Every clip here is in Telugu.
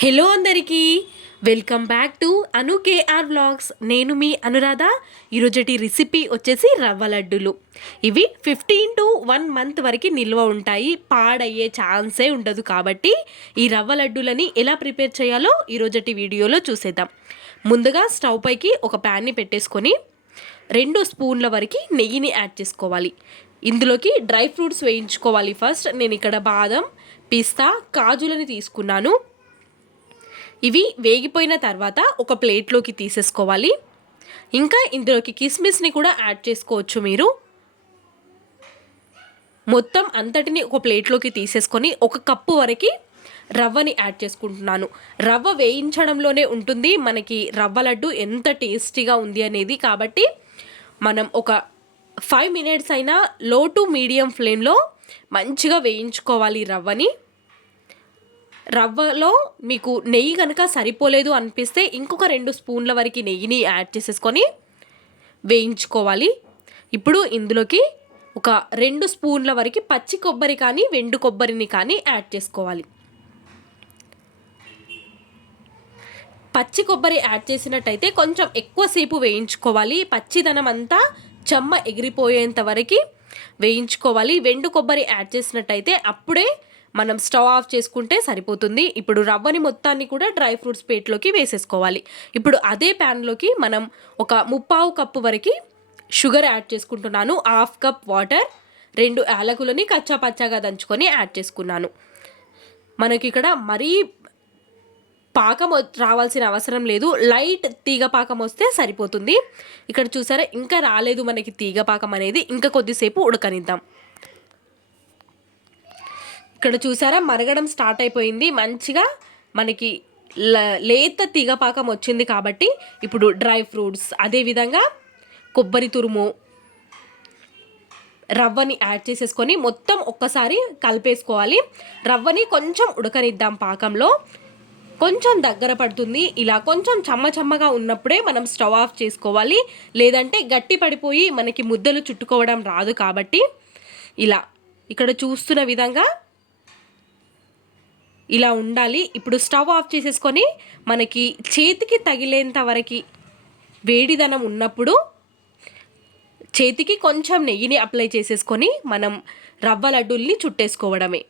హలో అందరికీ welcome back to Anu KR vlogs. నేను మీ అనురాధ. ఈరోజటి రెసిపీ వచ్చేసి రవ్వ లడ్డులు. ఇవి ఫిఫ్టీన్ టు వన్ మంత్ వరకు నిల్వ ఉంటాయి. పాడయ్యే ఛాన్సే ఉండదు కాబట్టి ఈ రవ్వ లడ్డులని ఎలా ప్రిపేర్ చేయాలో ఈరోజటి వీడియోలో చూసేద్దాం. ముందుగా స్టవ్ పైకి ఒక ప్యాన్ని పెట్టేసుకొని రెండు స్పూన్ల వరకు నెయ్యిని యాడ్ చేసుకోవాలి. ఇందులోకి డ్రై ఫ్రూట్స్ వేయించుకోవాలి ఫస్ట్. నేను ఇక్కడ బాదం పిస్తా కాజులని తీసుకున్నాను. ఇవి వేగిపోయిన తర్వాత ఒక ప్లేట్లోకి తీసేసుకోవాలి. ఇంకా ఇందులోకి కిస్మిస్ని కూడా యాడ్ చేసుకోవచ్చు మీరు. మొత్తం అంతటిని ఒక ప్లేట్లోకి తీసేసుకొని ఒక కప్పు వరకు రవ్వని యాడ్ చేసుకుంటున్నాను. రవ్వ వేయించడంలోనే ఉంటుంది. మనకి రవ్వ లడ్డు ఎంత టేస్టీగా ఉంది అనేది కాబట్టి మనం ఒక ఫైవ్ మినిట్స్ అయినా లో టు మీడియం ఫ్లేమ్లో మంచిగా వేయించుకోవాలి రవ్వని. రవ్వలో మీకు నెయ్యి కనుక సరిపోలేదు అనిపిస్తే ఇంకొక రెండు స్పూన్ల వరకు నెయ్యిని యాడ్ చేసేసుకొని వేయించుకోవాలి. ఇప్పుడు ఇందులోకి ఒక రెండు స్పూన్ల వరకు పచ్చి కొబ్బరి కానీ వెండు కొబ్బరిని కానీ యాడ్ చేసుకోవాలి. పచ్చి కొబ్బరి యాడ్ చేసినట్టయితే కొంచెం ఎక్కువసేపు వేయించుకోవాలి. పచ్చిదనం అంతా చెమ్మ ఎగిరిపోయేంత వరకు వేయించుకోవాలి. వెండు కొబ్బరి యాడ్ చేసినట్టయితే అప్పుడే మనం స్టవ్ ఆఫ్ చేసుకుంటే సరిపోతుంది. ఇప్పుడు రవ్వని మొత్తాన్ని కూడా డ్రై ఫ్రూట్స్ ప్లేట్లోకి వేసేసుకోవాలి. ఇప్పుడు అదే ప్యాన్లోకి మనం ఒక ముప్పావు కప్పు వరకు షుగర్ యాడ్ చేసుకుంటున్నాను. హాఫ్ కప్ వాటర్ రెండు యాలకులని కచ్చా పచ్చాగా దంచుకొని యాడ్ చేసుకున్నాను. మనకి ఇక్కడ మరీ పాకం రావాల్సిన అవసరం లేదు. లైట్ తీగ పాకం వస్తే సరిపోతుంది. ఇక్కడ చూసారా ఇంకా రాలేదు మనకి తీగ పాకం అనేది. ఇంకా కొద్దిసేపు ఉడకనిద్దాం. ఇక్కడ చూసారా? మరగడం స్టార్ట్ అయిపోయింది. మంచిగా మనకి లేత తీగపాకం వచ్చింది కాబట్టి ఇప్పుడు డ్రై ఫ్రూట్స్. అదేవిధంగా కొబ్బరి తురుము రవ్వని యాడ్ చేసేసుకొని మొత్తం ఒక్కసారి కలిపేసుకోవాలి. రవ్వని కొంచెం ఉడకనిద్దాం పాకంలో. కొంచెం దగ్గర పడుతుంది. ఇలా కొంచెం చమ్మ చమ్మగా ఉన్నప్పుడే మనం స్టవ్ ఆఫ్ చేసుకోవాలి. లేదంటే గట్టి పడిపోయి మనకి ముద్దలు చుట్టుకోవడం రాదు కాబట్టి. ఇలా ఇక్కడ చూస్తున్న విధంగా ఇలా ఉండాలి. ఇప్పుడు స్టవ్ ఆఫ్ చేసేసుకొని మనకి చేతికి తగిలేంత వరకు వేడిదనం ఉన్నప్పుడు చేతికి కొంచెం నెయ్యిని అప్లై చేసేసుకొని మనం రవ్వ లడ్డూల్ని చుట్టేసుకోవడమే.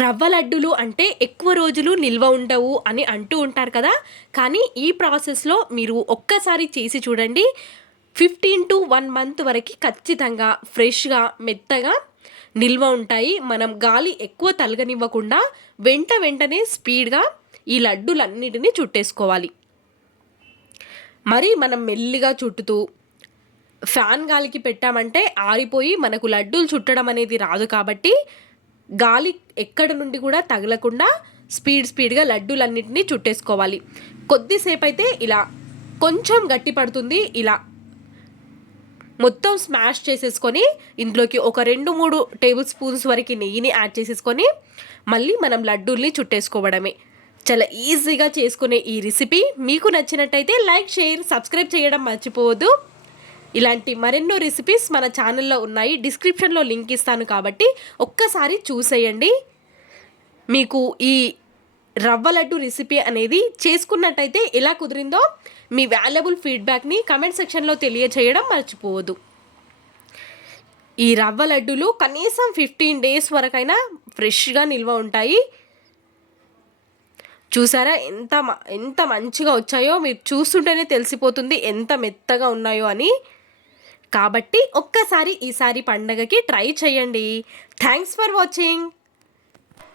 రవ్వ లడ్డులు అంటే ఎక్కువ రోజులు నిల్వ ఉండవు అని అంటూ ఉంటారు కదా. కానీ ఈ ప్రాసెస్లో మీరు ఒక్కసారి చేసి చూడండి. ఫిఫ్టీన్ టు వన్ మంత్ వరకు ఖచ్చితంగా ఫ్రెష్గా మెత్తగా నిల్వ ఉంటాయి. మనం గాలి ఎక్కువ తలగనివ్వకుండా వెంట వెంటనే స్పీడ్గా ఈ లడ్డులన్నిటినీ చుట్టేసుకోవాలి. మరి మనం మెల్లిగా చుట్టుతూ ఫ్యాన్ గాలికి పెట్టామంటే ఆరిపోయి మనకు లడ్డూలు చుట్టడం అనేది రాదు కాబట్టి గాలి ఎక్కడ నుండి కూడా తగలకుండా స్పీడ్ స్పీడ్గా లడ్డూలన్నింటినీ చుట్టేసుకోవాలి. కొద్దిసేపు అయితే ఇలా కొంచెం గట్టి పడుతుంది. ఇలా మొత్తం స్మాష్ చేసేసుకొని ఇందులోకి ఒక రెండు మూడు టేబుల్ స్పూన్స్ వరకు నెయ్యిని యాడ్ చేసేసుకొని మళ్ళీ మనం లడ్డూల్ని చుట్టేసుకోవడమే. చాలా ఈజీగా చేసుకునే ఈ రెసిపీ. మీకు నచ్చినట్టయితే లైక్ షేర్ సబ్స్క్రైబ్ చేయడం మర్చిపోవద్దు. ఇలాంటి మరెన్నో రెసిపీస్ మన ఛానల్లో ఉన్నాయి. డిస్క్రిప్షన్లో లింక్ ఇస్తాను కాబట్టి ఒక్కసారి చూసేయండి. మీకు ఈ రవ్వ లడ్డు రెసిపీ అనేది చేసుకున్నట్టయితే ఎలా కుదిరిందో మీ వాల్యుబుల్ ఫీడ్బ్యాక్ని కమెంట్ సెక్షన్లో తెలియచేయడం మర్చిపోవద్దు. ఈ రవ్వ లడ్డులు కనీసం ఫిఫ్టీన్ డేస్ వరకైనా ఫ్రెష్గా నిల్వ ఉంటాయి. చూసారా ఎంత ఎంత మంచిగా వచ్చాయో మీరు చూస్తుంటేనే తెలిసిపోతుంది ఎంత మెత్తగా ఉన్నాయో అని. కాబట్టి ఒక్కసారి ఈసారి పండగకి ట్రై చేయండి. Thanks for watching